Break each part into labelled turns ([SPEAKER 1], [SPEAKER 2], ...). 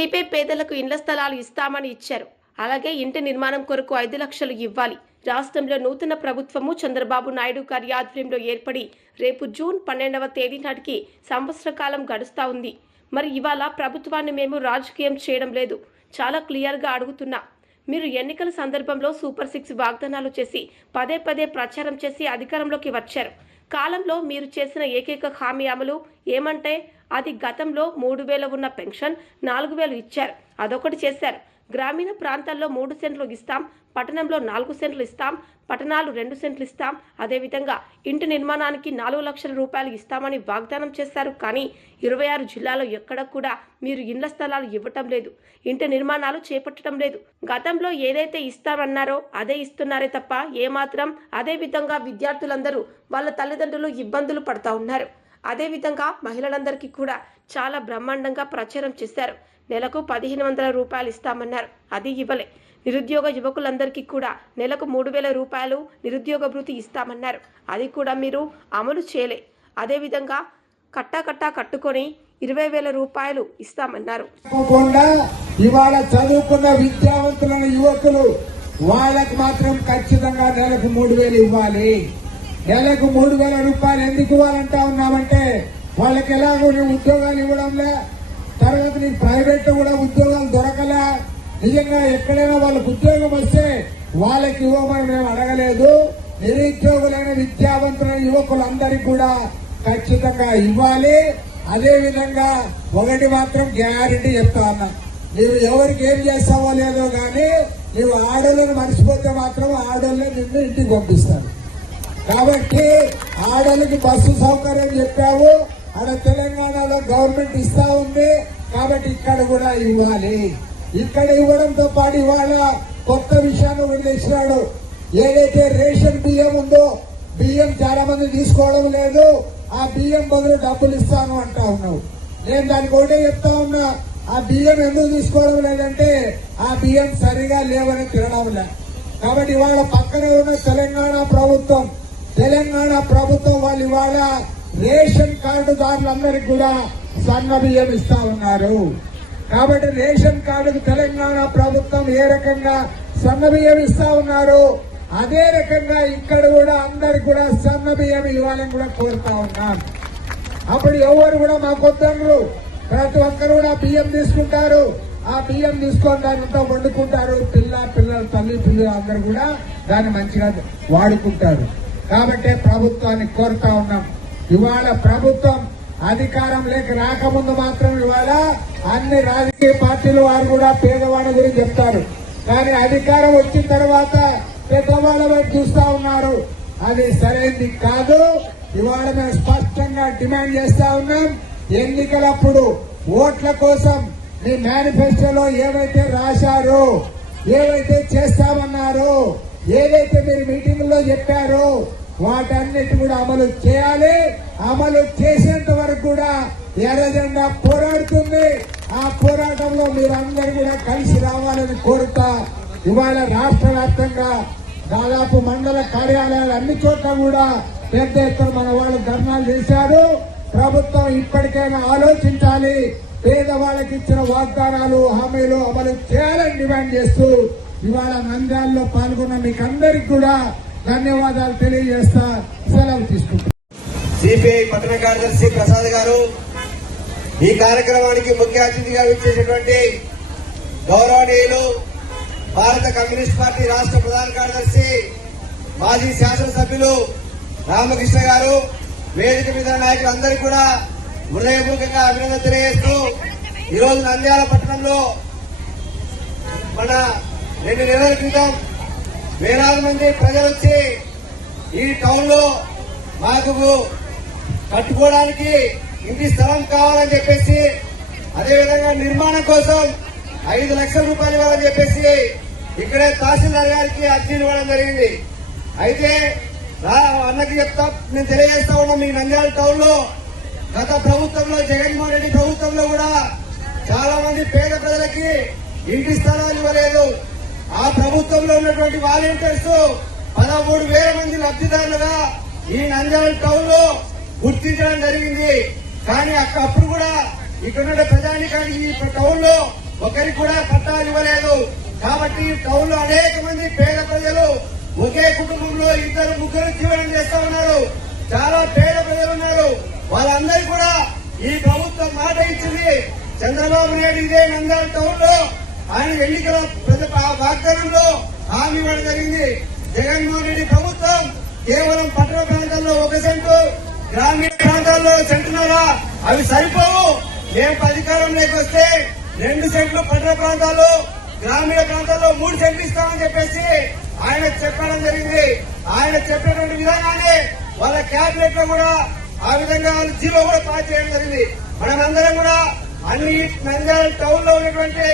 [SPEAKER 1] CPI పేదలకు ఇండ్ల స్థలాలు ఇస్తామని ఇచ్చారు. అలాగే ఇంటి నిర్మాణం కొరకు ఐదు లక్షలు ఇవ్వాలి. రాష్ట్రంలో నూతన ప్రభుత్వము చంద్రబాబు నాయుడు గారి ఆధ్వర్యంలో ఏర్పడి రేపు జూన్ పన్నెండవ తేదీ నాటికి సంవత్సర కాలం గడుస్తా ఉంది. మరి ఇవాళ ప్రభుత్వాన్ని మేము రాజకీయం చేయడం లేదు. చాలా క్లియర్గా అడుగుతున్నా. మీరు ఎన్నికల సందర్భంలో సూపర్ సిక్స్ వాగ్దానాలు చేసి పదే పదే ప్రచారం చేసి అధికారంలోకి వచ్చారు. కాలంలో మీరు చేసిన ఏకైక హామీ అమలు ఏమంటే అది గతంలో మూడు వేల ఉన్న పెన్షన్ నాలుగు వేలు ఇచ్చారు. అదొకటి చేశారు. గ్రామీణ ప్రాంతాల్లో మూడు సెంట్లు ఇస్తాం పట్టణంలో నాలుగు సెంట్లు ఇస్తాం పట్టణాలు రెండు సెంట్లు ఇస్తాం. అదేవిధంగా ఇంటి నిర్మాణానికి నాలుగు లక్షల రూపాయలు ఇస్తామని వాగ్దానం చేశారు. కానీ ఇరవై ఆరు జిల్లాలో ఎక్కడ కూడా మీరు ఇండ్ల స్థలాలు ఇవ్వటం లేదు. ఇంటి నిర్మాణాలు చేపట్టడం లేదు. గతంలో ఏదైతే ఇస్తామన్నారో అదే ఇస్తున్నారే తప్ప ఏమాత్రం అదే విధంగా విద్యార్థులందరూ వాళ్ళ తల్లిదండ్రులు ఇబ్బందులు పడతా ఉన్నారు. అదేవిధంగా మహిళలందరికీ కూడా చాలా బ్రహ్మాండంగా ప్రచారం చేశారు. నెలకు పదిహేను వందల రూపాయలు ఇస్తామన్నారు. అది ఇవ్వలే. నిరుద్యోగ యువకులందరికీ కూడా నెలకు మూడు వేల రూపాయలు నిరుద్యోగ భృతి ఇస్తామన్నారు. అది కూడా మీరు అమలు చేయలే. అదేవిధంగా కట్టా కట్టా కట్టుకొని ఇరవై వేల రూపాయలు ఇస్తామన్నారు.
[SPEAKER 2] ఇవాళ చదువుకున్న విద్యావంతులైన యువకులు వాళ్ళకి మాత్రం ఖచ్చితంగా నెలకు మూడు వేలు ఇవ్వాలి. నెలకు మూడు వేల రూపాయలు ఎందుకు ఇవ్వాలంటా ఉన్నామంటే వాళ్ళకి ఎలాగో ఉద్యోగాలు ఇవ్వడంలే. తర్వాత నీకు ప్రైవేట్ కూడా ఉద్యోగాలు దొరకలే. నిజంగా ఎక్కడైనా వాళ్ళకు ఉద్యోగం వస్తే వాళ్ళకి ఇవ్వమని మేము అడగలేదు. నిరుద్యోగులైన విద్యావంతులైన యువకులందరికీ కూడా ఖచ్చితంగా ఇవ్వాలి. అదే విధంగా ఒకటి మాత్రం గ్యారంటీ చెప్తా అన్న నీవు ఎవరికి ఏం చేస్తావో లేదో కానీ నీవు ఆడోళ్ళని మర్చిపోతే మాత్రం ఆడోళ్ళని నిన్ను ఇంటికి పంపిస్తాను కాబట్టి ఆడలకి బస్సు సౌకర్యం చెప్పావు. ఆడ తెలంగాణలో గవర్నమెంట్ ఇస్తా ఉంది. కాబట్టి ఇక్కడ కూడా ఇవ్వాలి. ఇక్కడ ఇవ్వడంతో పాటు ఇవాళ కొత్త విషయాన్ని వదిలేసినాడు ఏదైతే రేషన్ బియ్యం ఉందో బియ్యం చాలా మంది తీసుకోవడం లేదు. ఆ బియ్యం బదులు డబ్బులు ఇస్తాను అంటా ఉన్నావు. నేను దానికి ఒకటే చెప్తా ఉన్నా ఆ బియ్యం ఎందుకు తీసుకోవడం లేదంటే ఆ బియ్యం సరిగా లేవని తినడం లే. కాబట్టి ఇవాళ పక్కన ఉన్న తెలంగాణ ప్రభుత్వం తెలంగాణ ప్రభుత్వం వాళ్ళు ఇవాళ రేషన్ కార్డుదారులందరికీ కూడా సన్న బియ్యం ఇస్తా ఉన్నారు. కాబట్టి రేషన్ కార్డుకు తెలంగాణ ప్రభుత్వం ఏ రకంగా సన్న బియ్యం ఇస్తా ఉన్నారు అదే రకంగా ఇక్కడ కూడా అందరికి కూడా సన్న బియ్యం ఇవ్వాలని కూడా కోరుతా ఉన్నాం. అప్పుడు ఎవరు కూడా మాకు వద్దనరు. ప్రతి ఒక్కరు కూడా బియ్యం తీసుకుంటారు. ఆ బియ్యం తీసుకొని దాని అంతా వండుకుంటారు. పిల్ల పిల్లల తల్లి పిల్లలు అందరు కూడా దాన్ని మంచిగా వాడుకుంటారు. కాబట్టే ప్రభుత్వాన్ని కోరుతా ఉన్నాం. ఇవాళ ప్రభుత్వం అధికారం లేక రాకముందు మాత్రం ఇవాళ అన్ని రాజకీయ పార్టీలు వారు కూడా పేదవాడి గురించి చెప్తారు. కానీ అధికారం వచ్చిన తర్వాత పెద్దవాళ్ళ వైపు చూస్తా ఉన్నారు. అది సరైనది కాదు. ఇవాళ మేము స్పష్టంగా డిమాండ్ చేస్తా ఉన్నాం. ఎన్నికలప్పుడు ఓట్ల కోసం మీ మేనిఫెస్టోలో ఏవైతే రాశారో ఏవైతే చేస్తామన్నారో ఏదైతే మీరు మీటింగ్లో చెప్పారో వాటన్నిటి కూడా అమలు చేయాలి. అమలు చేసేంత వరకు కూడా ఎర్రజెండా పోరాడుతుంది. ఆ పోరాటంలో మీరందరూ కూడా కలిసి రావాలని కోరుతా ఇవాళ రాష్ట్ర వ్యాప్తంగా దాదాపు మండల కార్యాలయాలు అన్ని చోట్ల కూడా పెద్ద ఎత్తున మన వాళ్ళు ధర్నాలు చేశారు. ప్రభుత్వం ఇప్పటికైనా ఆలోచించాలి. పేదవాళ్ళకి ఇచ్చిన వాగ్దానాలు హామీలు అమలు చేయాలని డిమాండ్ చేస్తూ ఇవాళ నంద్యాలలో పాల్గొన్న మీకు అందరికి కూడా ధన్యవాదాలు తెలియజేస్తా సెలవు తీసుకుంటాం
[SPEAKER 3] సిపిఐ పట్టణ కార్యదర్శి ప్రసాద్ గారు ఈ కార్యక్రమానికి ముఖ్య అతిథిగా విచ్చేసినటువంటి గౌరవనీయులు భారత కమ్యూనిస్ట్ పార్టీ రాష్ట్ర ప్రధాన కార్యదర్శి మాజీ శాసనసభ్యులు రామకృష్ణ గారు వేదిక మీద నాయకులందరికీ కూడా హృదయపూర్వకంగా అభినందన తెలియజేస్తూ ఈరోజు నంద్యాల పట్టణంలో మన రెండు నెలల క్రితం వేలాది మంది ప్రజలు వచ్చి ఈ టౌన్లో మాకు కట్టుకోవడానికి ఇంటి స్థలం కావాలని చెప్పేసి అదేవిధంగా నిర్మాణం కోసం ఐదు లక్షల రూపాయలు ఇవ్వాలని చెప్పేసి ఇక్కడే తహసీల్దార్ గారికి అర్జీ ఇవ్వడం జరిగింది. అయితే రా- అన్నకి చెప్తా నేను తెలియజేస్తా ఉన్నా మీ నంద్యాల టౌన్లో గత ప్రభుత్వంలో జగన్మోహన్ రెడ్డి ప్రభుత్వంలో కూడా చాలా మంది పేద ప్రజలకి ఇంటి స్థలాలు ఇవ్వలేదు. ఆ ప్రభుత్వంలో ఉన్నటువంటి వాలంటీర్స్ పదమూడు వేల మంది లబ్ధిదారులుగా ఈ నంద్యాల టౌన్లో గుర్తించడం జరిగింది. కానీ అక్కడప్పుడు కూడా ఇక్కడ ఉన్న ప్రజానికానికి ఈ టౌన్లో ఒకరికి కూడా పట్టాలు ఇవ్వలేదు. కాబట్టి టౌన్లో అనేక మంది పేద ప్రజలు ఒకే కుటుంబంలో ఇద్దరు ముగ్గురు జీవనం చేస్తా ఉన్నారు. చాలా పేద ప్రజలు ఉన్నారు. వాళ్ళందరూ కూడా ఈ ప్రభుత్వం మాట ఇచ్చింది. చంద్రబాబు నాయుడు ఇదే నంద్యాల టౌన్లో ఆయన ఎన్నికల వాగ్దానంలో హామీ ఇవ్వడం జరిగింది. జగన్మోహన్ రెడ్డి ప్రభుత్వం కేవలం పట్టణ ప్రాంతాల్లో ఒక సెంటు గ్రామీణ ప్రాంతాల్లో సెంటున్నారా? అవి సరిపోవు. మేము అధికారంలోకి వస్తే రెండు సెంట్లు పట్టణ ప్రాంతాల్లో గ్రామీణ ప్రాంతాల్లో మూడు సెంట్లు ఇస్తామని చెప్పేసి ఆయన చెప్పడం జరిగింది. ఆయన చెప్పినటువంటి విధానాన్ని వాళ్ళ క్యాబినెట్లో కూడా ఆ విధంగా వాళ్ళ జీవో కూడా పాస్ చేయడం జరిగింది. మనమందరం కూడా అన్ని నంద్యాల టౌన్లో ఉన్నటువంటి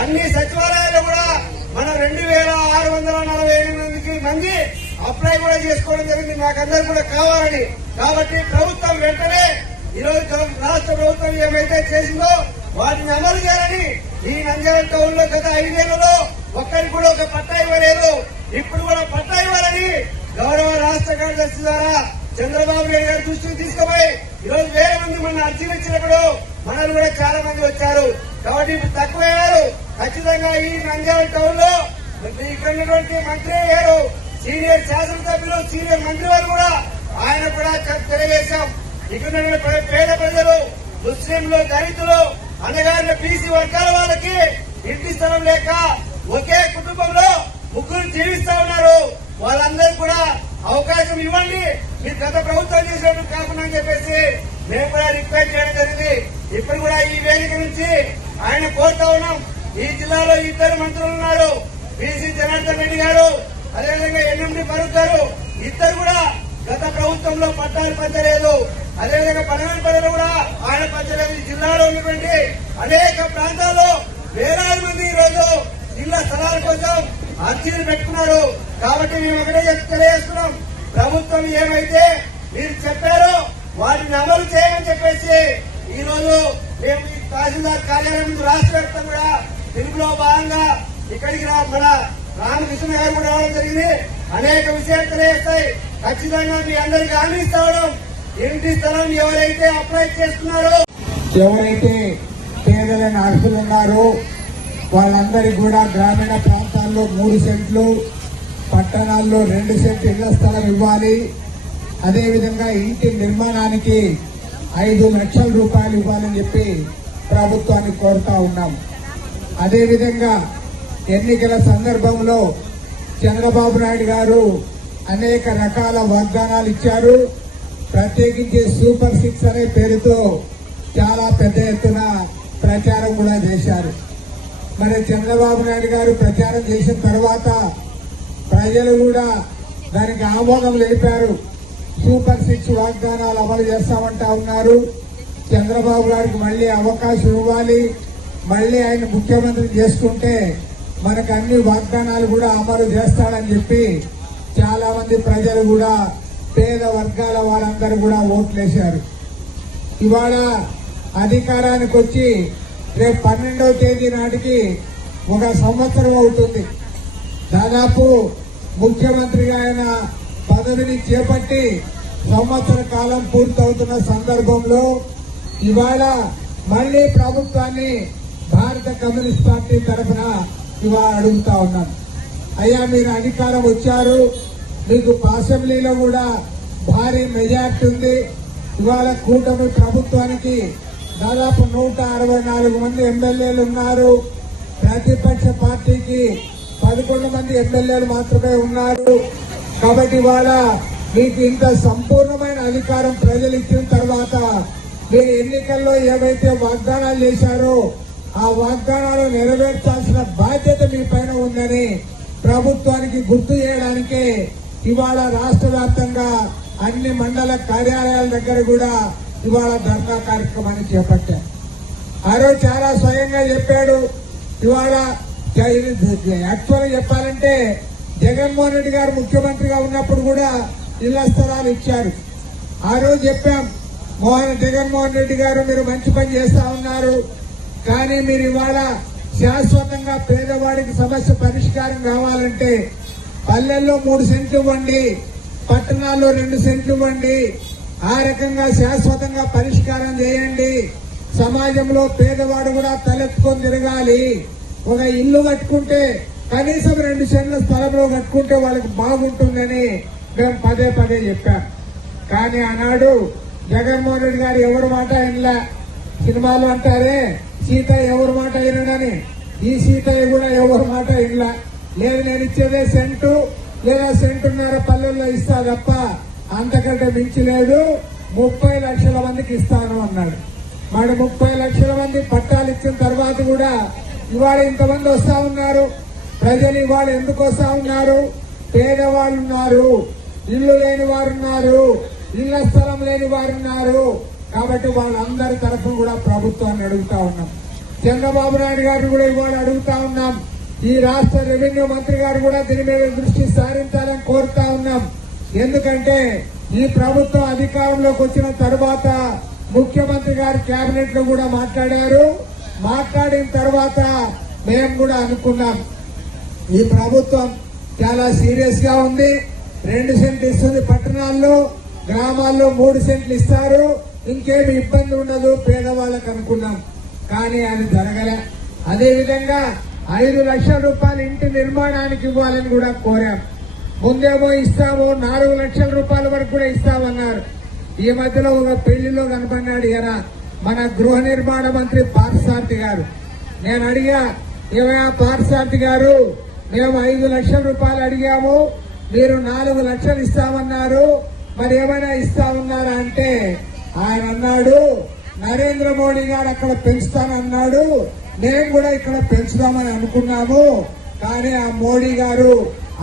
[SPEAKER 3] అన్ని సచివాలయాలు కూడా మనం రెండు వేల ఆరు వందల నలభై ఎనిమిది మంది అప్లై కూడా చేసుకోవడం జరిగింది. మాకందరూ కూడా కావాలని. కాబట్టి ప్రభుత్వం వెంటనే ఈ రోజు రాష్ట్ర ప్రభుత్వం ఏమైతే చేసిందో వాటిని అమలు చేయాలని ఈ నంద్యాల టౌన్లో గత ఐదేళ్ళలో ఒక్కరికి కూడా ఒక పట్టా ఇవ్వలేదు. ఇప్పుడు కూడా పట్టా ఇవ్వాలని గౌరవ రాష్ట్ర కార్యదర్శి ద్వారా చంద్రబాబు నాయుడు గారి దృష్టికి తీసుకుపోయి ఈ రోజు వేల మంది మన అర్జీలు ఇచ్చినప్పుడు మనల్ని కూడా చాలా మంది వచ్చారు. కాబట్టి ఇప్పుడు తక్కువయ్యారు ఖచ్చితంగా ఈ నంద్యాల టౌన్లో ఇక్కడ ఉన్నటువంటి మంత్రి గారు సీనియర్ శాసనసభ్యులు సీనియర్ మంత్రి వారు కూడా ఆయన కూడా తెలియజేశాం. ఇక్కడ ప్ర- పేద ప్రజలు ముస్లింలు దళితులు అనగారిన బీసీ వర్గాల వాళ్ళకి ఇంటి స్థలం లేక ఒకే కుటుంబంలో ముగ్గురు జీవిస్తా ఉన్నారు. వాళ్ళందరూ కూడా అవకాశం ఇవ్వండి. మీరు గత ప్రభుత్వం చేసినట్టు కాకుండా అని చెప్పేసి మేము కూడా రిక్వెస్ట్ చేయడం జరిగింది. ఇప్పుడు కూడా ఈ వేదిక నుంచి ఆయన కోరుతా ఉన్నాం. ఈ జిల్లాలో ఇద్దరు మంత్రులు ఉన్నారు. బీసీ జనార్దన్ రెడ్డి గారు అదేవిధంగా ఎన్ఎండి ఫరూక్ గారు. ఇద్దరు కూడా గత ప్రభుత్వంలో పట్టాలు పంచలేదు అదేవిధంగా పదవి పదవులు కూడా ఆయన పంచలేదు జిల్లాలో ఉన్నటువంటి అనేక ప్రాంతాల్లో వేలాది మంది ఈ రోజు ఇళ్ళ స్థలాల కోసం అర్జీలు పెట్టుకున్నారు. కాబట్టి మేము ఒకటే తెలియజేస్తున్నాం. ప్రభుత్వం ఏమైతే మీరు చెప్పారో వాటిని అమలు చేయమని చెప్పేసి ఈ రోజు మేము ఈ తహసీల్దార్ కార్యాలయం రాష్ట్ర రాష్ట్ర వ్యాప్తంగా పిలుపులో భాగంగా ఇక్కడికి మన రామకృష్ణ గారు కూడా రావడం జరిగింది. అనేక విషయాలు తెలియజేస్తాయి. ఖచ్చితంగా మీ అందరికి హామీ ఇంటి స్థలం ఎవరైతే అప్లై చేస్తున్నారో
[SPEAKER 2] ఎవరైతే పేదలైన అర్హులు ఉన్నారో వాళ్ళందరికీ కూడా గ్రామీణ ప్రాంతాల్లో మూడు సెంట్లు పట్టణాల్లో రెండు సెంట్లు ఇళ్ళ స్థలం ఇవ్వాలి. అదేవిధంగా ఇంటి నిర్మాణానికి ఐదు లక్షల రూపాయలు ఇవ్వాలని చెప్పి ప్రభుత్వాన్ని కోరుతా ఉన్నాం. అదేవిధంగా ఎన్నికల సందర్భంలో చంద్రబాబు నాయుడు గారు అనేక రకాల వాగ్దానాలు ఇచ్చారు. ప్రత్యేకించి సూపర్ సిక్స్ అనే పేరుతో చాలా పెద్ద ఎత్తున ప్రచారం కూడా చేశారు. మరి చంద్రబాబు నాయుడు గారు ప్రచారం చేసిన తర్వాత ప్రజలు కూడా దానికి ఆమోదం లేపారు. సూపర్ సిక్స్ వాగ్దానాలు అమలు చేస్తామంటా ఉన్నారు. చంద్రబాబు గారికి మళ్ళీ అవకాశం ఇవ్వాలి. మళ్ళీ ఆయన ముఖ్యమంత్రి చేసుకుంటే మనకు అన్ని వాగ్దానాలు కూడా అమలు చేస్తాడని చెప్పి చాలా మంది ప్రజలు కూడా పేద వర్గాల వారందరూ కూడా ఓట్లేశారు. ఇవాళ అధికారానికి వచ్చి రేపు పన్నెండవ తేదీ నాటికి ఒక సంవత్సరం అవుతుంది. దాదాపు ముఖ్యమంత్రిగా ఆయన పదవిని చేపట్టి సంవత్సర కాలం పూర్తవుతున్న సందర్భంలో ఇవాళ మళ్ళీ ప్రభుత్వాన్ని భారత కమ్యూనిస్ట్ పార్టీ తరఫున ఇవాళ అడుగుతా ఉన్నాను. అయ్యా మీరు అధికారం వచ్చారు. మీకు అసెంబ్లీలో కూడా భారీ మెజార్టీ ఉంది. ఇవాళ కూటమి ప్రభుత్వానికి దాదాపు నూట అరవై నాలుగు మంది ఎమ్మెల్యేలు ఉన్నారు. ప్రతిపక్ష పార్టీకి పదకొండు మంది ఎమ్మెల్యేలు మాత్రమే ఉన్నారు. కాబట్టి ఇవాళ మీకు ఇంత సంపూర్ణమైన అధికారం ప్రజలు ఇచ్చిన తర్వాత మీరు ఎన్నికల్లో ఏవైతే వాగ్దానాలు చేశారో ఆ వాగ్దానాలు నెరవేర్చాల్సిన బాధ్యత మీ పైన ఉందని ప్రభుత్వానికి గుర్తు చేయడానికే ఇవాళ రాష్ట్ర వ్యాప్తంగా అన్ని మండల కార్యాలయాల దగ్గర కూడా ఇవాళ ధర్నా కార్యక్రమాన్ని చేపట్టారు. ఆ రోజు చాలా స్వయంగా చెప్పాడు ఇవాళ యాక్చువల్ చెప్పాలంటే జగన్మోహన్ రెడ్డి గారు ముఖ్యమంత్రిగా ఉన్నప్పుడు కూడా ఇళ్ళ స్థలాలు ఇచ్చారు. ఆ రోజు చెప్పాం మోహన్ జగన్మోహన్ రెడ్డి గారు మీరు మంచి పని చేస్తా ఉన్నారు. కానీ మీరు ఇవాళ శాశ్వతంగా పేదవాడికి సమస్య పరిష్కారం కావాలంటే పల్లెల్లో మూడు సెంట్లు ఇవ్వండి పట్టణాల్లో రెండు సెంట్లు ఇవ్వండి ఆ రకంగా శాశ్వతంగా పరిష్కారం చేయండి. సమాజంలో పేదవాడు కూడా తలెత్తుకొని తిరగాలి. ఒక ఇల్లు కట్టుకుంటే కనీసం రెండు సెంట్ల స్థలంలో కట్టుకుంటే వాళ్ళకి బాగుంటుందని మేము పదే పదే చెప్పాం. కానీ ఆనాడు జగన్మోహన్ రెడ్డి గారు ఎవరి మాట ఇంట్లో సినిమాలు అంటారే సీత ఎవరి మాట వినడని ఈ సీత కూడా ఎవరి మాట వినలా లేదు నేను ఇచ్చేదే సెంటు. లేదా సెంటున్నర పల్లెల్లో ఇస్తా తప్ప అంతకంటే మించి లేదు. ముప్పై లక్షల మందికి ఇస్తాను అన్నాడు. మరి ముప్పై లక్షల మంది పట్టాలు ఇచ్చిన తర్వాత కూడా ఇవాళ ఇంతమంది వస్తా ఉన్నారు. ప్రజలు ఇవాళ ఎందుకు వస్తా ఉన్నారు? పేదవాళ్ళు ఉన్నారు. ఇల్లు లేని వారున్నారు ఇళ్ళ స్థలం లేని వారున్నారు కాబట్టి వాళ్ళందరి తరఫున కూడా ప్రభుత్వాన్ని అడుగుతా ఉన్నాం. చంద్రబాబు నాయుడు గారిని కూడా ఇవాళ అడుగుతా ఉన్నాం. ఈ రాష్ట్ర రెవెన్యూ మంత్రి గారు కూడా దీని మీద దృష్టి సారించాలని కోరుతా ఉన్నాం. ఎందుకంటే ఈ ప్రభుత్వం అధికారంలోకి వచ్చిన తర్వాత ముఖ్యమంత్రి గారు కేబినెట్లో కూడా మాట్లాడారు. మాట్లాడిన తర్వాత మేము కూడా అనుకున్నాం. ఈ ప్రభుత్వం చాలా సీరియస్గా ఉంది. రెండు సెంట్లు ఇస్తుంది పట్టణాల్లో గ్రామాల్లో మూడు సెంట్లు ఇస్తారు. ఇంకేమి ఇబ్బంది ఉండదు పేదవాళ్ళకు అనుకున్నాం. కానీ అది జరగలే. అదేవిధంగా ఐదు లక్షల రూపాయలు ఇంటి నిర్మాణానికి ఇవ్వాలని కూడా కోరాం. ముందేమో ఇస్తాము నాలుగు లక్షల రూపాయల వరకు కూడా ఇస్తామన్నారు. ఈ మధ్యలో ఒక పెళ్ళిలో కనపడినాడు ఎరా మన గృహ నిర్మాణ మంత్రి పార్థసారథి గారు. నేను అడిగా ఏమయ్యా పార్థసారథి గారు మేము ఐదు లక్షల రూపాయలు అడిగాము మీరు నాలుగు లక్షలు ఇస్తామన్నారు. మరి ఏమైనా ఇస్తామన్నారా? అంటే ఆయన అన్నాడు నరేంద్ర మోడీ గారు అక్కడ పెంచుతానన్నాడు. మేము కూడా ఇక్కడ పెంచుదామని అనుకున్నాము. కానీ ఆ మోడీ గారు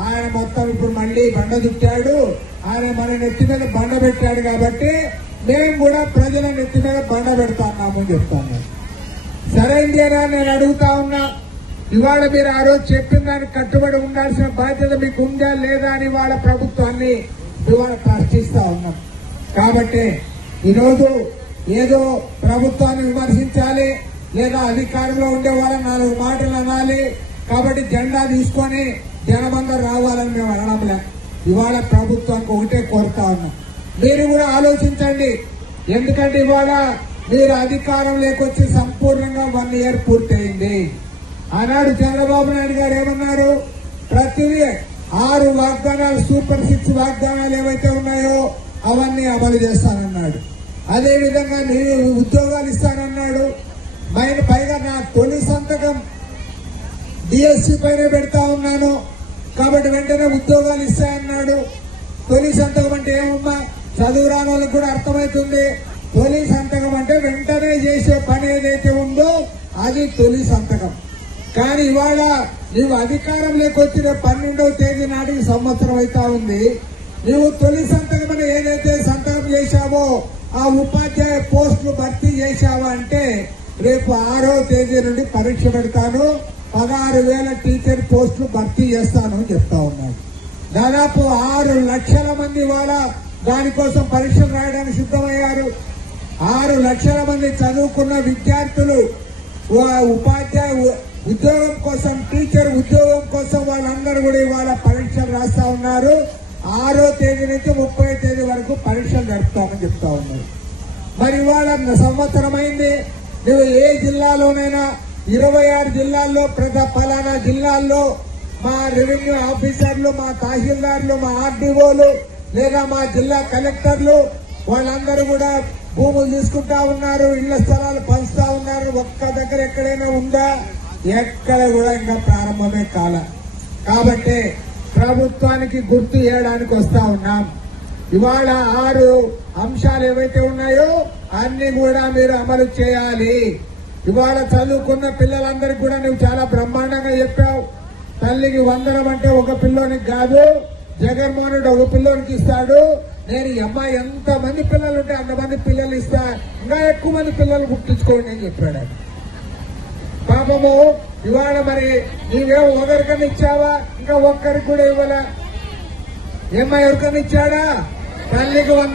[SPEAKER 2] ఆయన మొత్తం ఇప్పుడు మళ్ళీ బండ దుట్టాడు ఆయన మన నెత్తి మీద బండ పెట్టాడు కాబట్టి మేము కూడా ప్రజల నెత్తి మీద బండ పెడతాన్నామని చెప్తాను సరైందేనా నేను అడుగుతా ఉన్నా. ఇవాళ మీరు ఆ రోజు చెప్పిన దానికి కట్టుబడి ఉండాల్సిన బాధ్యత మీకు ఉందా లేదా అని వాళ్ళ ప్రభుత్వాన్ని ఇవాళ ప్రశ్నిస్తా ఉన్నాం. కాబట్టి ఈరోజు ఏదో ప్రభుత్వాన్ని విమర్శించాలి లేదా అధికారంలో ఉండే వాళ్ళని నాలుగు మాటలు అనాలి కాబట్టి జెండా తీసుకొని జనమందరూ రావాలని మేము అనడంలే ఇవాళ ప్రభుత్వానికి ఒకటే కోరుతా ఉన్నాం. మీరు కూడా ఆలోచించండి. ఎందుకంటే ఇవాళ మీరు అధికారం లేకొచ్చి సంపూర్ణంగా వన్ ఇయర్ పూర్తయింది. ఆనాడు చంద్రబాబు నాయుడు గారు ఏమన్నారు? ప్రతి ఆరు వాగ్దానాలు సూపర్ సిక్స్ వాగ్దానాలు ఏవైతే ఉన్నాయో అవన్నీ అమలు చేస్తానన్నాడు. అదేవిధంగా నేను ఉద్యోగాలు ఇస్తానన్నాడు. మైన పైగా నా తొలి సంతకం డిఎస్సి పైన పెడతా ఉన్నాను. కాబట్టి వెంటనే ఉద్యోగాలు ఇస్తాయన్నాడు. తొలి సంతకం అంటే ఏమమ్మా? చదువు రాని వాళ్ళకి కూడా అర్థమవుతుంది. తొలి సంతకం అంటే వెంటనే చేసే పని ఏదైతే ఉందో అది తొలి సంతకం. కానీ ఇవాళ నీవు అధికారంలోకి వచ్చిన పన్నెండవ తేదీ నాటికి సంవత్సరం అవుతా ఉంది. నీవు తొలి సంతకం ఏదైతే సంతకం చేశావో ఆ ఉపాధ్యాయ పోస్టులు భర్తీ చేశావా అంటే రేపు ఆరో తేదీ నుండి పరీక్ష పెడతాను పదహారు వేల టీచర్ పోస్టులు భర్తీ చేస్తాను అని చెప్తా ఉన్నాడు. దాదాపు ఆరు లక్షల మంది వాళ్ళ దానికోసం పరీక్షలు రాయడానికి సిద్ధమయ్యారు. ఆరు లక్షల మంది చదువుకున్న విద్యార్థులు ఉపాధ్యాయ ఉద్యోగం కోసం టీచర్ ఉద్యోగం కోసం వాళ్ళందరూ కూడా ఇవాళ పరీక్షలు రాస్తా ఉన్నారు. ఆరో తేదీ నుంచి ముప్పై తేదీ వరకు పరీక్షలు జరుపుతామని చెప్తా ఉన్నారు. మరి ఇవాళ సంవత్సరం అయింది. నువ్వు ఏ జిల్లాలోనైనా ఇరవై ఆరు జిల్లాల్లో ప్రతి ఫలానా జిల్లాల్లో మా రెవెన్యూ ఆఫీసర్లు మా తహసీల్దార్లు మా ఆర్డీఓలు లేదా మా జిల్లా కలెక్టర్లు వాళ్ళందరూ కూడా భూములు తీసుకుంటా ఉన్నారు ఇళ్ళ స్థలాలు పంచుతా ఉన్నారు. ఒక్క దగ్గర ఎక్కడైనా ఉందా? ఎక్కడ కూడా ఇంకా ప్రారంభమే కాల. కాబట్టి ప్రభుత్వానికి గుర్తు చేయడానికి వస్తా ఉన్నాం. ఇవాళ ఆరు అంశాలు ఏవైతే ఉన్నాయో అన్ని కూడా మీరు అమలు చేయాలి. ఇవాళ చదువుకున్న పిల్లలందరికీ కూడా నువ్వు చాలా బ్రహ్మాండంగా చెప్పావు. తల్లికి వందనం అంటే ఒక పిల్లోనికి కాదు జగన్మోహనుడు ఒక పిల్లోనికి ఇస్తాడు. నేను అమ్మాయి ఎంత మంది పిల్లలు ఉంటే అంతమంది పిల్లలు ఇస్తా ఇంకా ఎక్కువ మంది పిల్లలు గుర్తించుకోండి అని చెప్పాడు పాపము. ఇవాళ మరి నీవే ఒకరికన్నా ఇచ్చావా ఇంకా ఒక్కరికి కూడా ఇవ్వలే. ఏమ్మా ఎవరికన్నా ఇచ్చాడా తల్లికి వంద